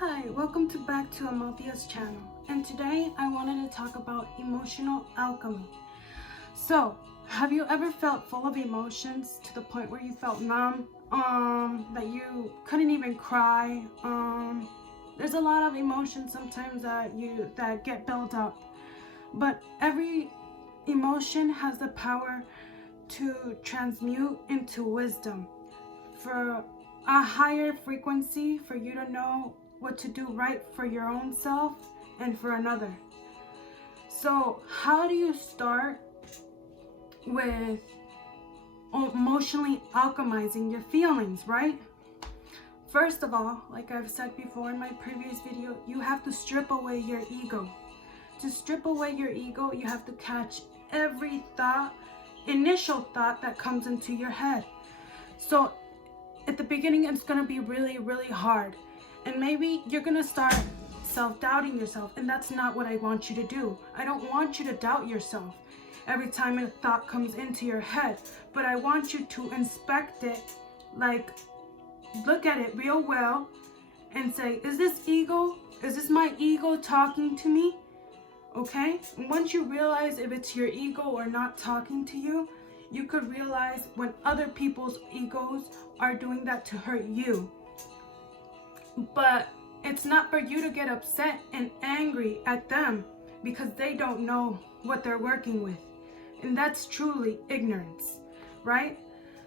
Hi, welcome back to Amalthea's channel, and today I wanted to talk about emotional alchemy. So, have you ever felt full of emotions to the point where you felt numb, that you couldn't even cry? There's a lot of emotions sometimes that get built up, but every emotion has the power to transmute into wisdom for a higher frequency, for you to know what to do right for your own self and for another. So how do you start with emotionally alchemizing your feelings, right? First of all, like I've said before in my previous video, you have to strip away your ego. To strip away your ego, you have to catch every initial thought that comes into your head. So at the beginning, it's going to be really, really hard. And maybe you're going to start self-doubting yourself. And that's not what I want you to do. I don't want you to doubt yourself every time a thought comes into your head. But I want you to inspect it, like look at it real well and say, is this ego? Is this my ego talking to me? Okay? And once you realize if it's your ego or not talking to you, you could realize when other people's egos are doing that to hurt you. But it's not for you to get upset and angry at them because they don't know what they're working with. And that's truly ignorance, right?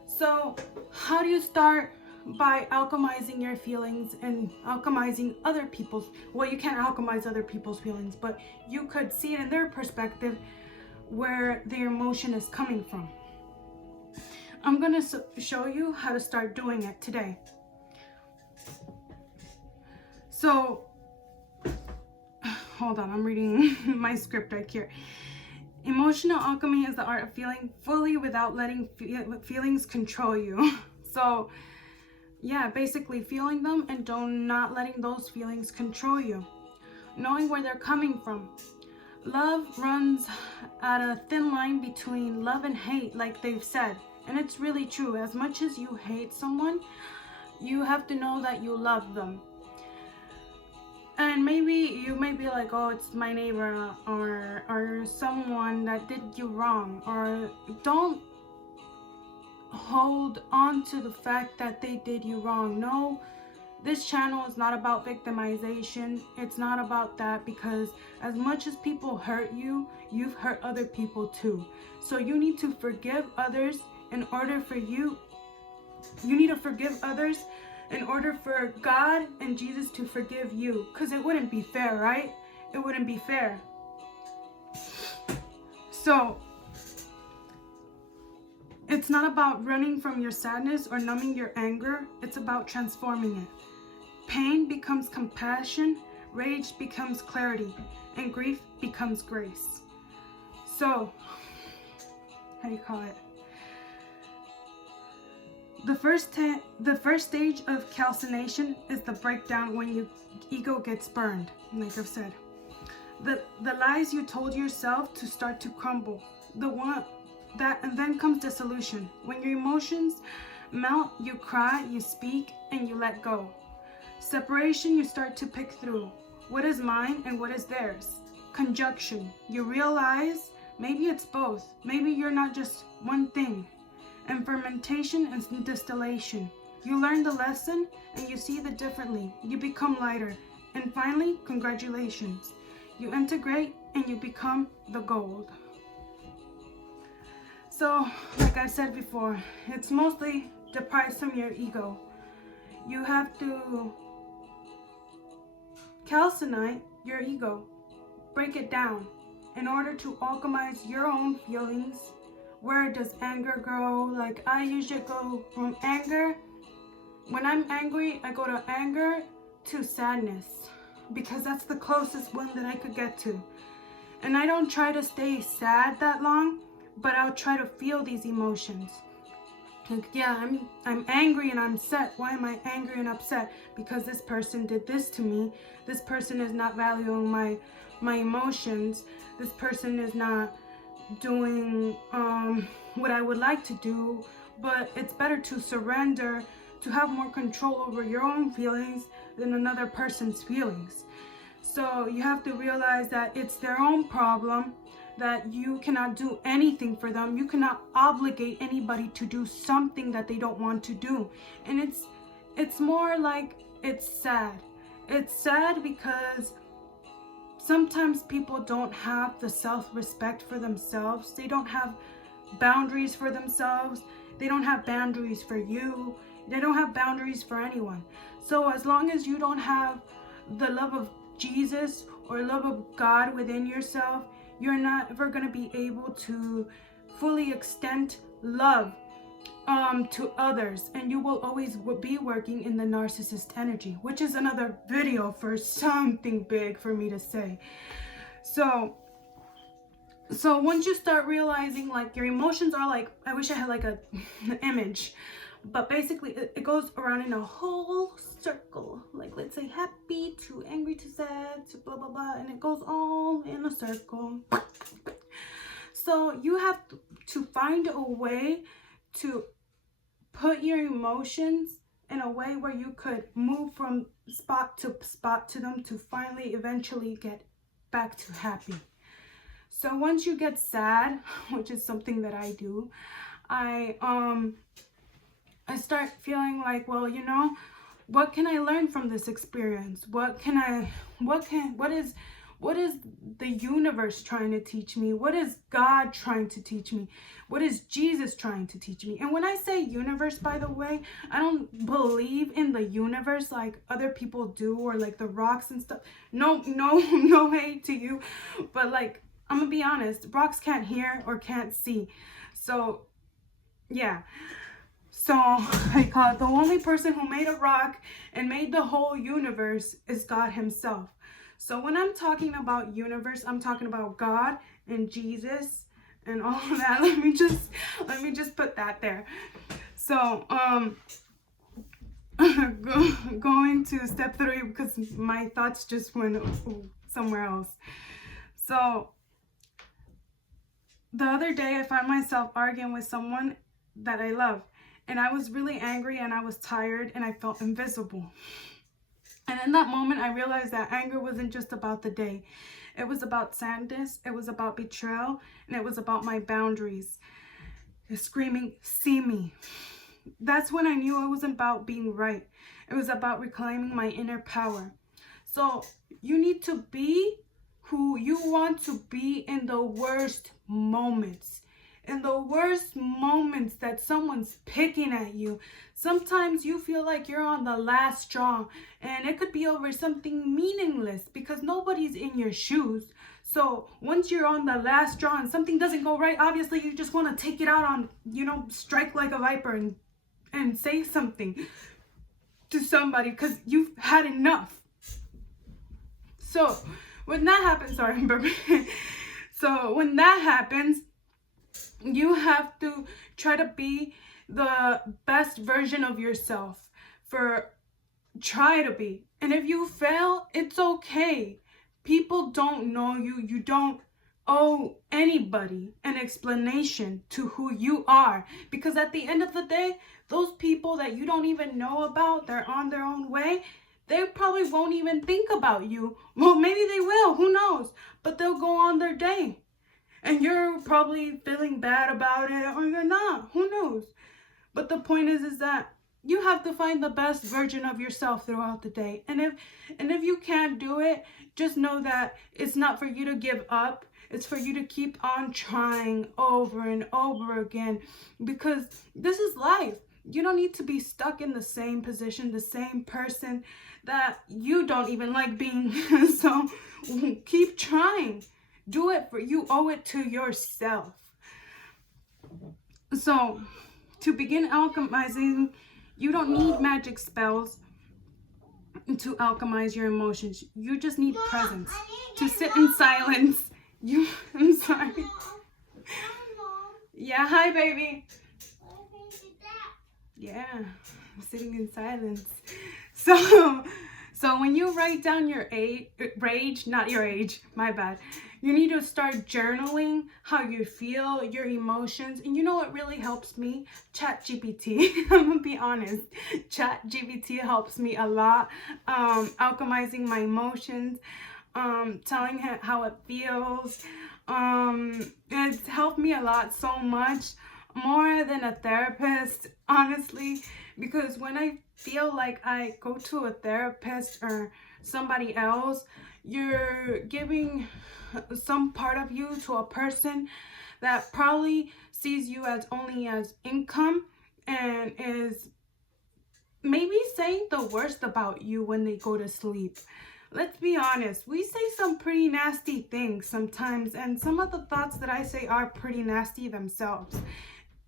So how do you start? By alchemizing your feelings and alchemizing other people's, well, you can't alchemize other people's feelings, but you could see it in their perspective where their emotion is coming from. I'm going to show you how to start doing it today. So, hold on, I'm reading my script right here. Emotional alchemy is the art of feeling fully without letting feelings control you. So, yeah, basically feeling them and not letting those feelings control you. Knowing where they're coming from. Love runs at a thin line between love and hate, like they've said. And it's really true. As much as you hate someone, you have to know that you love them. And maybe you may be like, oh, it's my neighbor or someone that did you wrong. Or don't hold on to the fact that they did you wrong. No, this channel is not about victimization. It's not about that, because as much as people hurt you, you've hurt other people too. So you need to forgive others in order for you need to forgive others in order for God and Jesus to forgive you, because it wouldn't be fair, right? It wouldn't be fair. So it's not about running from your sadness or numbing your anger. It's about transforming it. Pain becomes compassion, rage becomes clarity, and grief becomes grace. So, how do you call it? The first stage of calcination is the breakdown when your ego gets burned, like I've said. The lies you told yourself to start to crumble. And then comes dissolution. When your emotions melt, you cry, you speak, and you let go. Separation, you start to pick through what is mine and what is theirs. Conjunction, you realize maybe it's both. Maybe you're not just one thing. And fermentation and distillation, you learn the lesson and you see it differently. You become lighter. And finally, congratulations. You integrate and you become the gold. So, like I said before, it's mostly deprived from your ego. You have to calcine your ego, break it down in order to alchemize your own feelings. Where does anger go? Like I usually go from anger. When I'm angry, I go to anger to sadness, because that's the closest one that I could get to. And I don't try to stay sad that long, but I'll try to feel these emotions. Like, yeah, I'm angry and I'm upset. Why am I angry and upset? Because this person did this to me. This person is not valuing my emotions. This person is not doing what I would like to do. But it's better to surrender to have more control over your own feelings than another person's feelings. So you have to realize that it's their own problem, that you cannot do anything for them. You cannot obligate anybody to do something that they don't want to do. And it's more like, it's sad. It's sad because sometimes people don't have the self-respect for themselves. They don't have boundaries for themselves. They don't have boundaries for you. They don't have boundaries for anyone. So as long as you don't have the love of Jesus or love of God within yourself, you're not ever going to be able to fully extend love to others, and you will always be working in the narcissist energy, which is another video for something big for me to say. So once you start realizing, like, your emotions are like, I wish I had like an image, but basically it goes around in a whole circle. Like, let's say happy to angry to sad to blah blah blah, and it goes all in a circle. So you have to find a way to put your emotions in a way where you could move from spot to them to finally eventually get back to happy. So once you get sad, which is something that I do, I start feeling like, well, you know, what can I learn from this experience? What is the universe trying to teach me? What is God trying to teach me? What is Jesus trying to teach me? And when I say universe, by the way, I don't believe in the universe like other people do, or like the rocks and stuff. No hate to you, but like, I'm gonna be honest, rocks can't hear or can't see. So yeah. So I call it, the only person who made a rock and made the whole universe is God himself. So when I'm talking about universe, I'm talking about God and Jesus and all of that. Let me just put that there. So going to step 3, because my thoughts just went somewhere else. So the other day I found myself arguing with someone that I love, and I was really angry and I was tired and I felt invisible. And in that moment, I realized that anger wasn't just about the day. It was about sadness, it was about betrayal, and it was about my boundaries. Screaming, see me. That's when I knew it wasn't about being right. It was about reclaiming my inner power. So you need to be who you want to be in the worst moments. In the worst moments that someone's picking at you. Sometimes you feel like you're on the last straw, and it could be over something meaningless because nobody's in your shoes. So once you're on the last straw and something doesn't go right, obviously you just want to take it out on, you know, strike like a viper and say something to somebody because you've had enough. So when that happens, so when that happens, you have to try to be the best version of yourself. Try to be. And if you fail, it's okay. People don't know you. You don't owe anybody an explanation to who you are. Because at the end of the day, those people that you don't even know about, they're on their own way, they probably won't even think about you. Well, maybe they will. Who knows? But they'll go on their day. And you're probably feeling bad about it, or you're not. Who knows? But the point is that you have to find the best version of yourself throughout the day. And if you can't do it, just know that it's not for you to give up. It's for you to keep on trying over and over again, because this is life. You don't need to be stuck in the same position, the same person that you don't even like being. So keep trying. Do it for you. Owe it to yourself. So to begin alchemizing, you don't need magic spells to alchemize your emotions. You just need presence. To sit in silence. I'm sorry. Yeah, hi baby. Yeah, I'm sitting in silence. So So when you write down your rage, not your age, my bad, you need to start journaling how you feel, your emotions. And you know what really helps me? ChatGPT. I'm gonna be honest. ChatGPT helps me a lot. Alchemizing my emotions, telling him how it feels. It's helped me a lot, so much more than a therapist, honestly, because when I feel like I go to a therapist or somebody else, you're giving some part of you to a person that probably sees you as only as income and is maybe saying the worst about you when they go to sleep. Let's be honest, we say some pretty nasty things sometimes, and some of the thoughts that I say are pretty nasty themselves.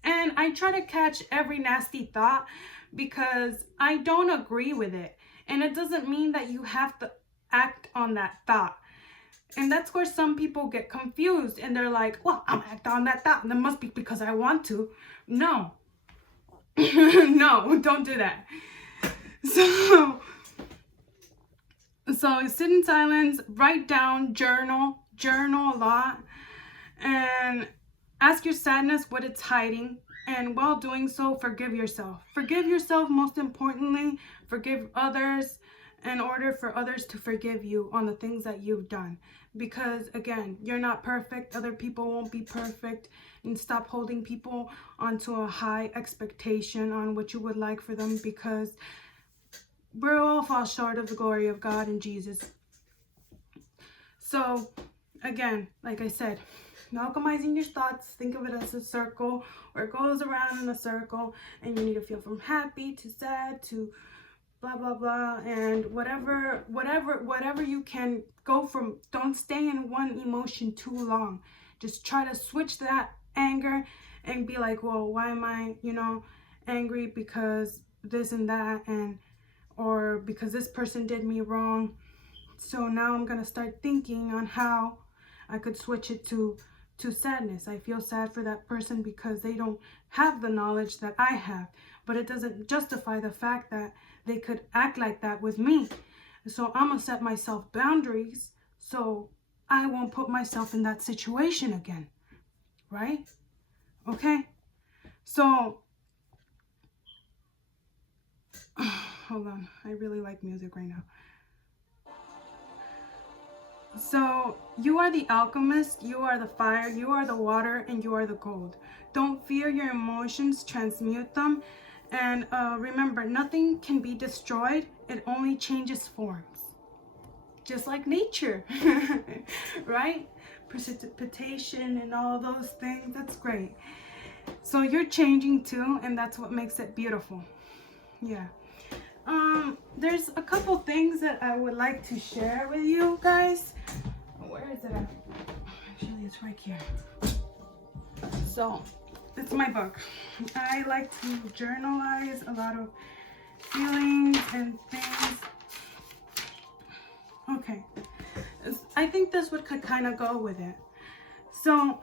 And I try to catch every nasty thought because I don't agree with it. And it doesn't mean that you have to act on that thought. And that's where some people get confused and they're like, well, I'm acting on that thought. And it must be because I want to. No. No, don't do that. So sit in silence, write down, journal a lot, and ask your sadness what it's hiding. And while doing so, forgive yourself. Forgive yourself, most importantly. Forgive others in order for others to forgive you on the things that you've done. Because again, you're not perfect. Other people won't be perfect. And stop holding people onto a high expectation on what you would like for them, because we're all fall short of the glory of God and Jesus. So again, like I said, alchemizing your thoughts, think of it as a circle where it goes around in a circle, and you need to feel from happy to sad to blah blah blah, and whatever you can go from. Don't stay in one emotion too long. Just try to switch that anger and be like, well, why am I angry because this and that, and or because this person did me wrong. So now I'm gonna start thinking on how I could switch it to sadness. I feel sad for that person because they don't have the knowledge that I have, but it doesn't justify the fact that they could act like that with me. So I'm gonna set myself boundaries so I won't put myself in that situation again, right? Okay, so hold on, I really like music right now. So you are the alchemist, you are the fire, you are the water, and you are the gold. Don't fear your emotions, transmute them. And remember, nothing can be destroyed, it only changes forms. Just like nature, right? Precipitation and all those things, that's great. So you're changing too, and that's what makes it beautiful. Yeah. There's a couple things that I would like to share with you guys. Where is it at? Actually, it's right here. So, it's my book. I like to journalize a lot of feelings and things. Okay. I think this could kind of go with it. So,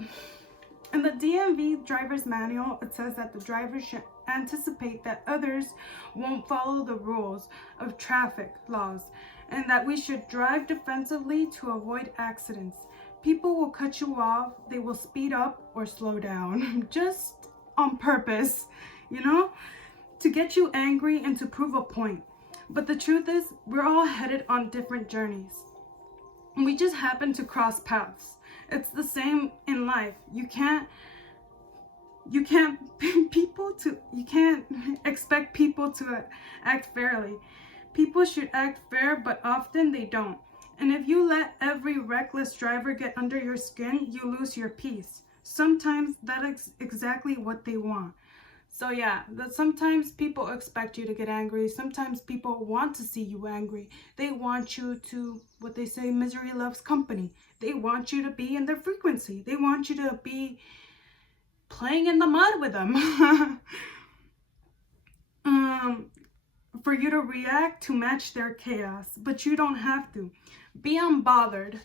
in the DMV driver's manual, it says that the driver should anticipate that others won't follow the rules of traffic laws, and that we should drive defensively to avoid accidents. People will cut you off, they will speed up or slow down, just on purpose, to get you angry and to prove a point. But the truth is, we're all headed on different journeys. We just happen to cross paths. It's the same in life. You can't expect people to act fairly. People should act fair, but often they don't. And if you let every reckless driver get under your skin, you lose your peace. Sometimes that's exactly what they want. So yeah, that sometimes people expect you to get angry. Sometimes people want to see you angry. They want you to, what they say, misery loves company. They want you to be in their frequency. They want you to be playing in the mud with them. For you to react to match their chaos, but you don't have to. Be unbothered.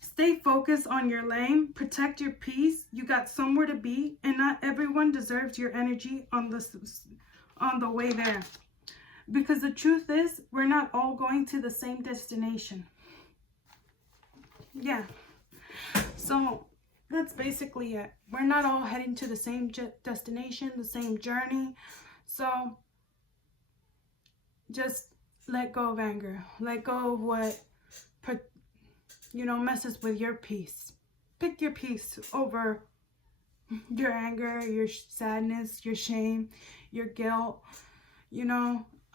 Stay focused on your lane. Protect your peace. You got somewhere to be, and not everyone deserves your energy on the way there. Because the truth is, we're not all going to the same destination. Yeah. So that's basically it. We're not all heading to the same destination, the same journey. So just let go of anger. Let go of what, messes with your peace. Pick your peace over your anger, your sadness, your shame, your guilt.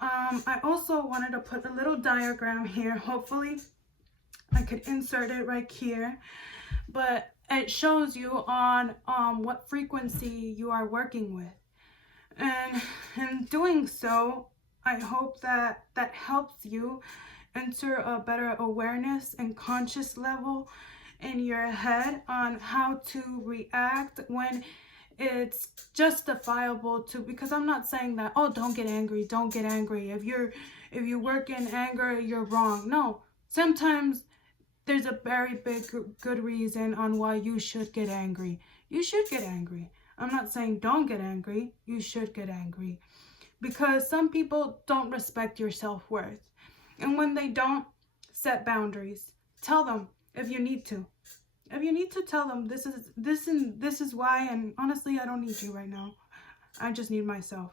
I also wanted to put a little diagram here. Hopefully I could insert it right here, but it shows you on what frequency you are working with, and in doing so, I hope that helps you enter a better awareness and conscious level in your head on how to react when it's justifiable to. Because I'm not saying that, oh, don't get angry, if you work in anger, you're wrong. No, sometimes there's a very big good reason on why you should get angry. You should get angry. I'm not saying don't get angry. You should get angry, because some people don't respect your self-worth, and when they don't, set boundaries. Tell them if you need to. Tell them this is why, and honestly, I don't need you right now. I just need myself.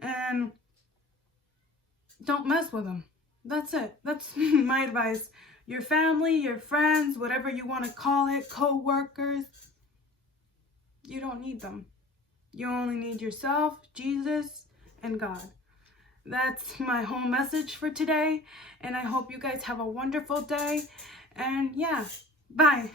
And don't mess with them. That's it. That's my advice. Your family, your friends, whatever you want to call it, co-workers, you don't need them. You only need yourself, Jesus, and God. That's my whole message for today, and I hope you guys have a wonderful day. And yeah, bye.